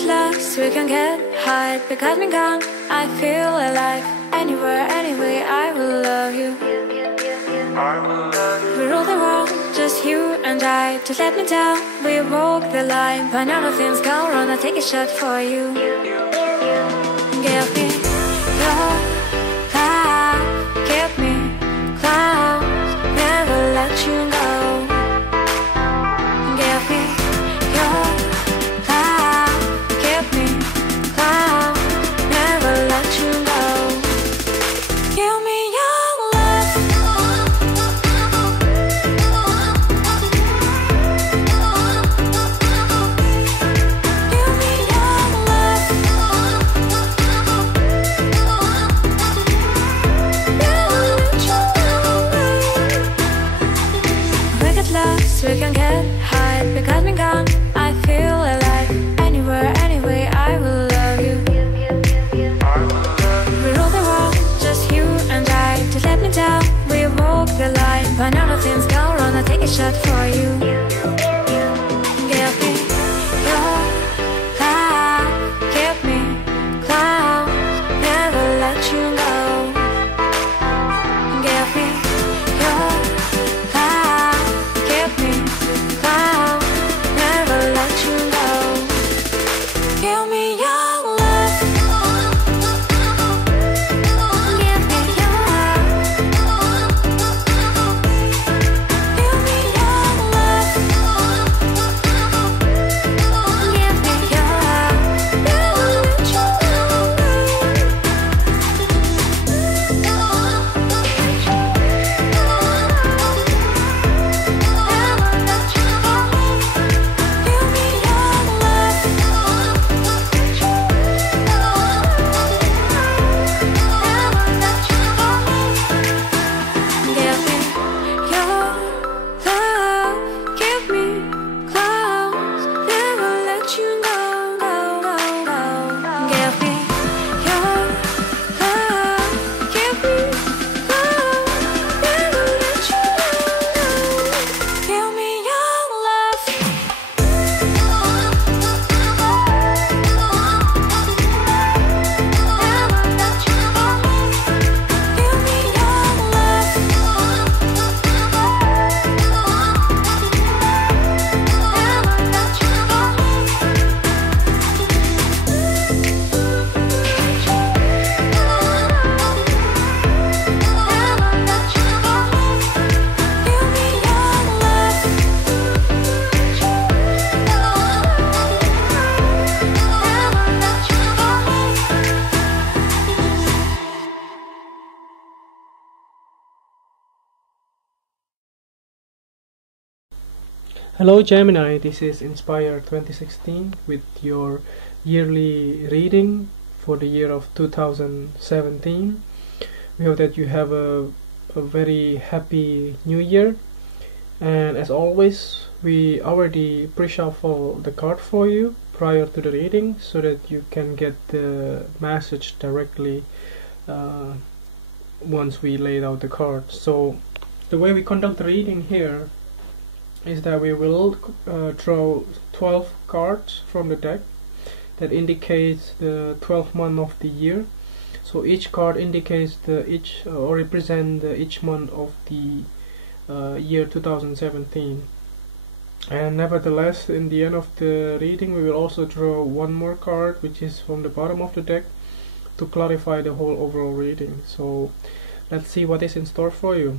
get lost, we can get high. Because me gone, I feel alive. Anywhere, anyway, I will love you. We rule the world, just you and I. Just let me down, we walk the line. But now nothing's gone wrong, I'll take a shot for you. Give me your love, give me clouds, never let you go. Give me your love, give me clouds, never let you go. Give me your love. Give me your love. We get lost, we can get high. Because me gone, I feel alive. Anywhere, anyway, I will love you. We rule the world, just you and I. Just let me down, we walk the line. But now nothing's gone wrong, I'll take a shot for you. Give me your love, give me clouds, never let you go. Give me your love, give me clouds, never let you go. Give me your love. Give me your love. Give me your love. Give me your love. Never let you go. Hello Gemini, this is Inspire 2016 with your yearly reading for the year of 2017. We hope that you have a very happy new year, and as always we already pre-shuffle the card for you prior to the reading so that you can get the message directly once we laid out the cards. So the way we conduct the reading here is that we will draw 12 cards from the deck that indicates the 12th month of the year. So each card indicates or represent each month of the year 2017. And nevertheless, in the end of the reading we will also draw one more card, which is from the bottom of the deck, to clarify the whole overall reading. So let's see what is in store for you.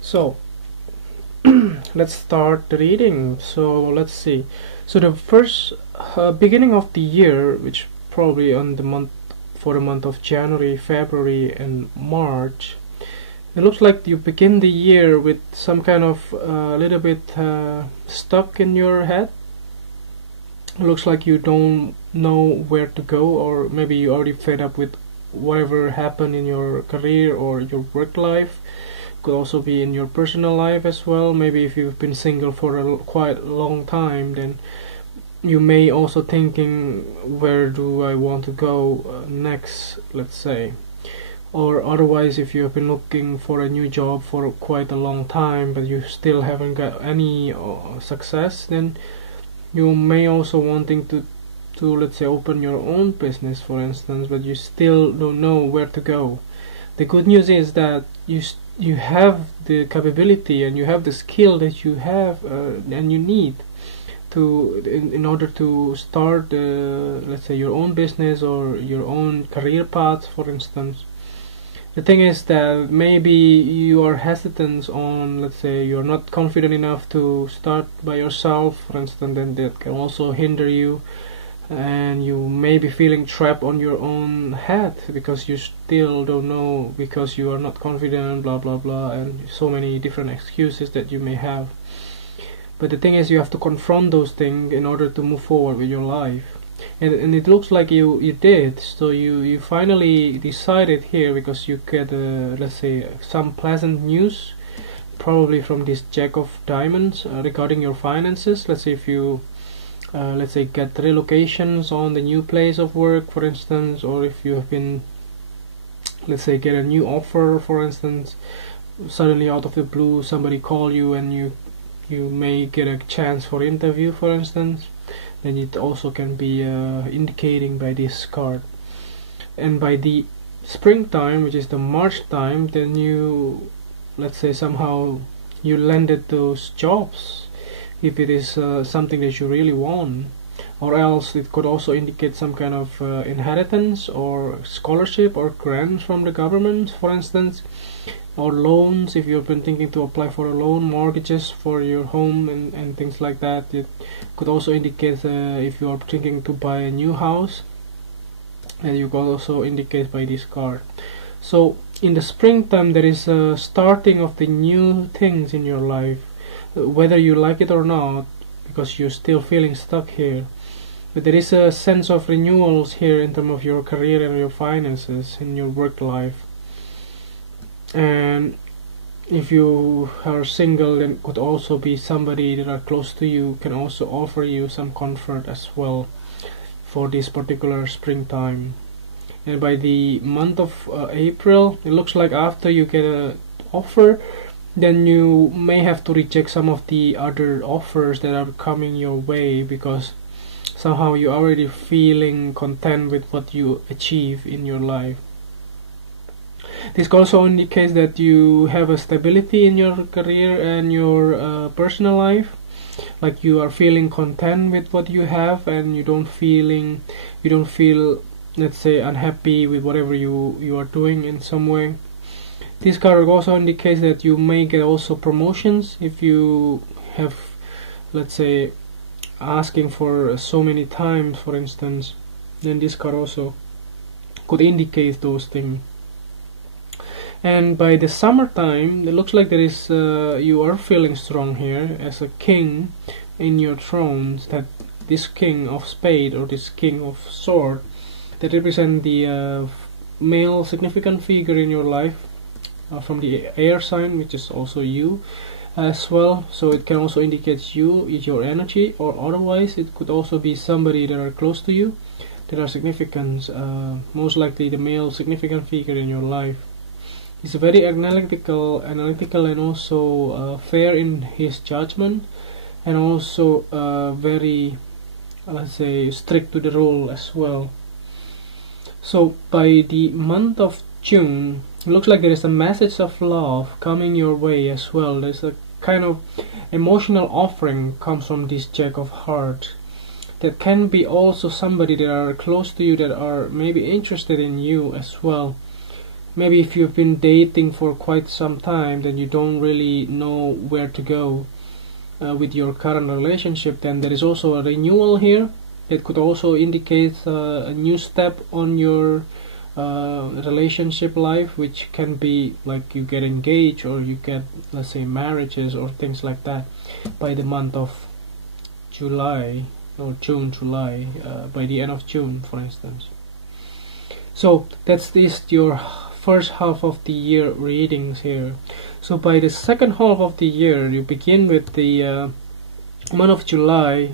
So let's start the reading. So let's see. So the first beginning of the year, which probably on the month for the month of January, February and March, it looks like you begin the year with some kind of little bit stuck in your head. It looks like you don't know where to go, or maybe you already fed up with whatever happened in your career or your work life. Could also be in your personal life as well. Maybe if you've been single for a quite long time, then you may also thinking, where do I want to go next, let's say. Or otherwise, if you have been looking for a new job for quite a long time but you still haven't got any success, then you may also wanting to let's say open your own business, for instance, but you still don't know where to go. The good news is that you have the capability and you have the skill that you have and you need to in order to start let's say your own business or your own career path, for instance. The thing is that maybe you are hesitant on, let's say you're not confident enough to start by yourself, for instance, and that can also hinder you, and you may be feeling trapped on your own head because you still don't know, because you are not confident, blah blah blah, and so many different excuses that you may have. But the thing is, you have to confront those things in order to move forward with your life. And it looks like you did. So you finally decided here, because you get let's say some pleasant news, probably from this Jack of Diamonds, regarding your finances. Let's say if you let's say get relocations on the new place of work, for instance, or if you have been, let's say, get a new offer, for instance, suddenly out of the blue somebody call you and you may get a chance for interview, for instance, then it also can be indicating by this card. And by the springtime, which is the March time, then you, let's say, somehow you landed those jobs, if it is something that you really want. Or else it could also indicate some kind of inheritance or scholarship or grants from the government, for instance, or loans. If you've been thinking to apply for a loan, mortgages for your home and things like that. It could also indicate if you are thinking to buy a new house, and you could also indicate by this card. So in the springtime there is a starting of the new things in your life, whether you like it or not, because you're still feeling stuck here. But there is a sense of renewals here in terms of your career and your finances in your work life. And if you are single, then could also be somebody that are close to you can also offer you some comfort as well for this particular springtime. And by the month of April, it looks like after you get an offer, then you may have to reject some of the other offers that are coming your way, because somehow you're already feeling content with what you achieve in your life. This also indicates that you have a stability in your career and your personal life, like you are feeling content with what you have, and you don't feel, let's say, unhappy with whatever you are doing in some way. This card also indicates that you may get also promotions if you have, let's say, asking for so many times, for instance. Then this card also could indicate those things. And by the summertime, it looks like there is you are feeling strong here as a king in your thrones. That this king of spade or this king of sword, that represent the male significant figure in your life from the air sign, which is also you as well. So it can also indicate you, your energy, or otherwise it could also be somebody that are close to you, that are significant, most likely the male significant figure in your life. He's very analytical and also fair in his judgment, and also very, let's say, strict to the rule as well. So by the month of June, it looks like there is a message of love coming your way as well. There's a kind of emotional offering comes from this Jack of Hearts. That can be also somebody that are close to you, that are maybe interested in you as well. Maybe if you've been dating for quite some time, then you don't really know where to go with your current relationship, then there is also a renewal here. It could also indicate a new step on your relationship life, which can be like you get engaged or you get, let's say, marriages or things like that by the month of July. or June, July, by the end of June, for instance. So that's your first half of the year readings here. So by the second half of the year, you begin with the month of July.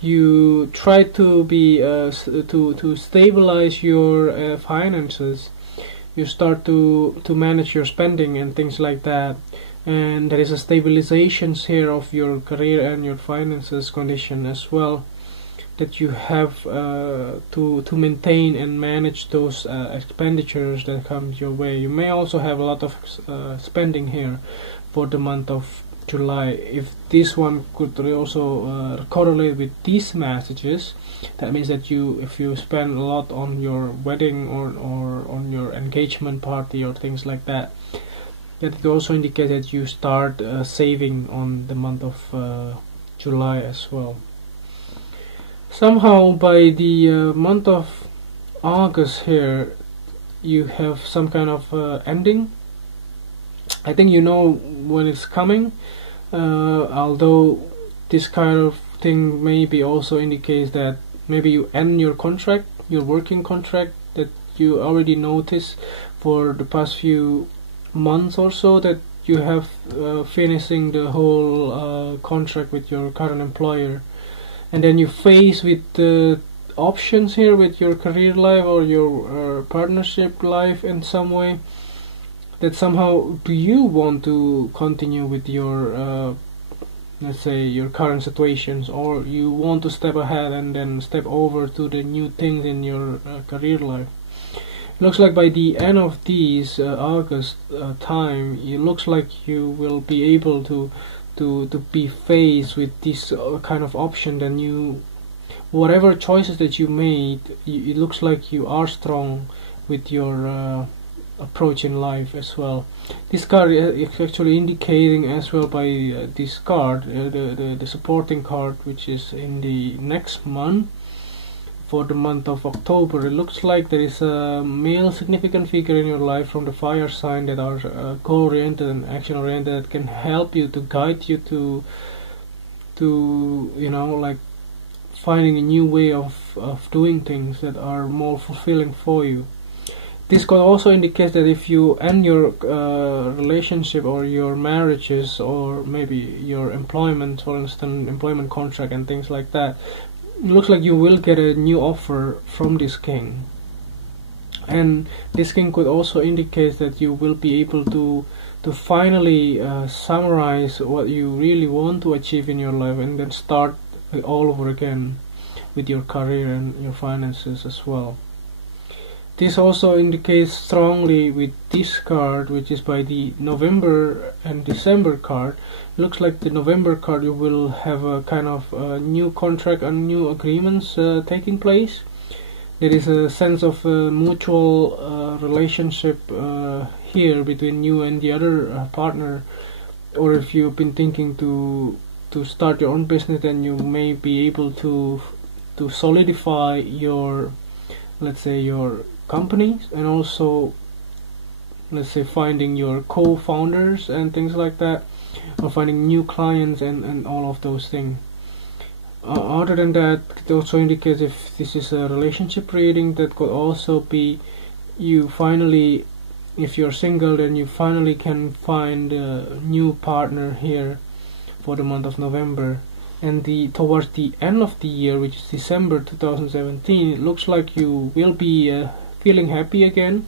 You try to be to stabilize your finances. You start to manage your spending and things like that, and there is a stabilization here of your career and your finances condition as well, that you have to maintain and manage those expenditures that come your way. You may also have a lot of spending here for the month of July. If this one could also correlate with these messages, that means that if you spend a lot on your wedding or on your engagement party or things like that, that it also indicates that you start saving on the month of July as well. Somehow by the month of August here, you have some kind of ending. I think you know when it's coming, although this kind of thing maybe also indicates that maybe you end your contract, your working contract that you already noticed for the past few months or so, that you have finishing the whole contract with your current employer, and then you face with the options here with your career life or your partnership life in some way, that somehow do you want to continue with your let's say your current situations, or you want to step ahead and then step over to the new things in your career life. It looks like by the end of these August time, it looks like you will be able to be faced with this kind of option. Then you, whatever choices that you made, it looks like you are strong with your approach in life as well. This card is actually indicating as well by this card, the supporting card, which is in the next month. For the month of October, it looks like there is a male significant figure in your life from the fire sign that are goal-oriented and action-oriented, that can help you, to guide you to you know, like finding a new way of doing things that are more fulfilling for you. This could also indicate that if you end your relationship or your marriages, or maybe your employment, for instance, employment contract and things like that, it looks like you will get a new offer from this king. And this king could also indicate that you will be able to finally summarize what you really want to achieve in your life, and then start all over again with your career and your finances as well. This also indicates strongly with this card, which is by the November and December card. It looks like the November card, you will have a kind of new contract and new agreements taking place. There is a sense of mutual relationship here between you and the other partner. Or if you've been thinking to start your own business, then you may be able to solidify your, let's say, your companies, and also, let's say, finding your co-founders and things like that, or finding new clients and all of those things. Other than that, it also indicates, if this is a relationship reading, that could also be you finally, if you're single, then you finally can find a new partner here for the month of November. And towards the end of the year, which is December 2017, it looks like you will be feeling happy again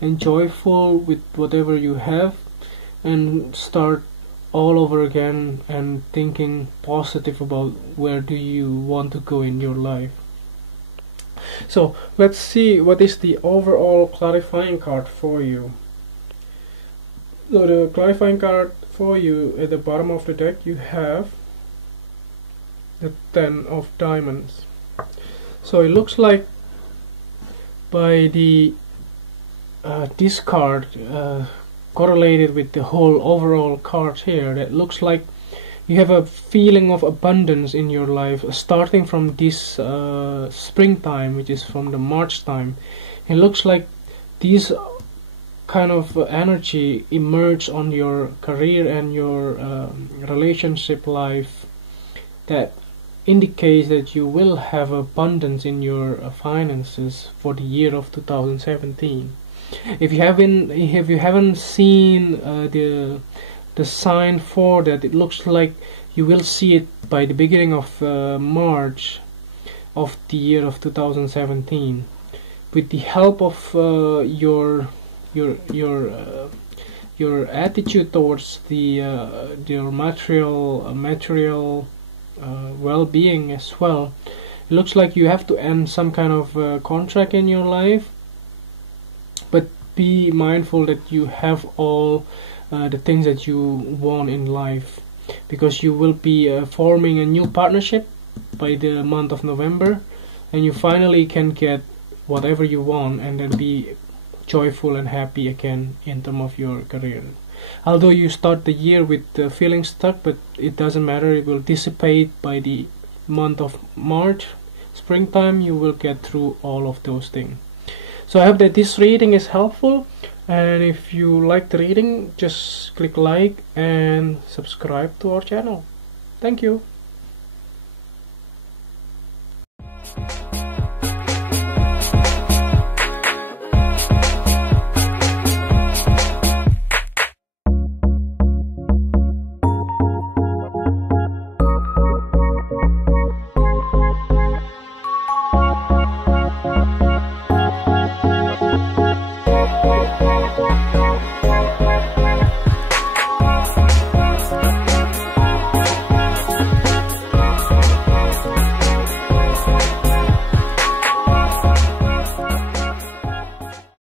and joyful with whatever you have, and start all over again and thinking positive about where do you want to go in your life. So let's see what is the overall clarifying card for you. So the clarifying card for you, at the bottom of the deck, you have the 10 of Diamonds. So it looks like by the this card correlated with the whole overall card here, that looks like you have a feeling of abundance in your life starting from this springtime, which is from the March time. It looks like these kind of energy emerge on your career and your relationship life, that indicates that you will have abundance in your finances for the year of 2017. If you haven't seen the sign for that, it looks like you will see it by the beginning of March of the year of 2017. With the help of your attitude towards your material well-being as well, it looks like you have to end some kind of contract in your life, but be mindful that you have all the things that you want in life, because you will be forming a new partnership by the month of November, and you finally can get whatever you want and then be joyful and happy again in terms of your career. Although you start the year with feeling stuck, but it doesn't matter, it will dissipate by the month of March, springtime. You will get through all of those things. So I hope that this reading is helpful, and if you like the reading, just click like and subscribe to our channel. Thank you.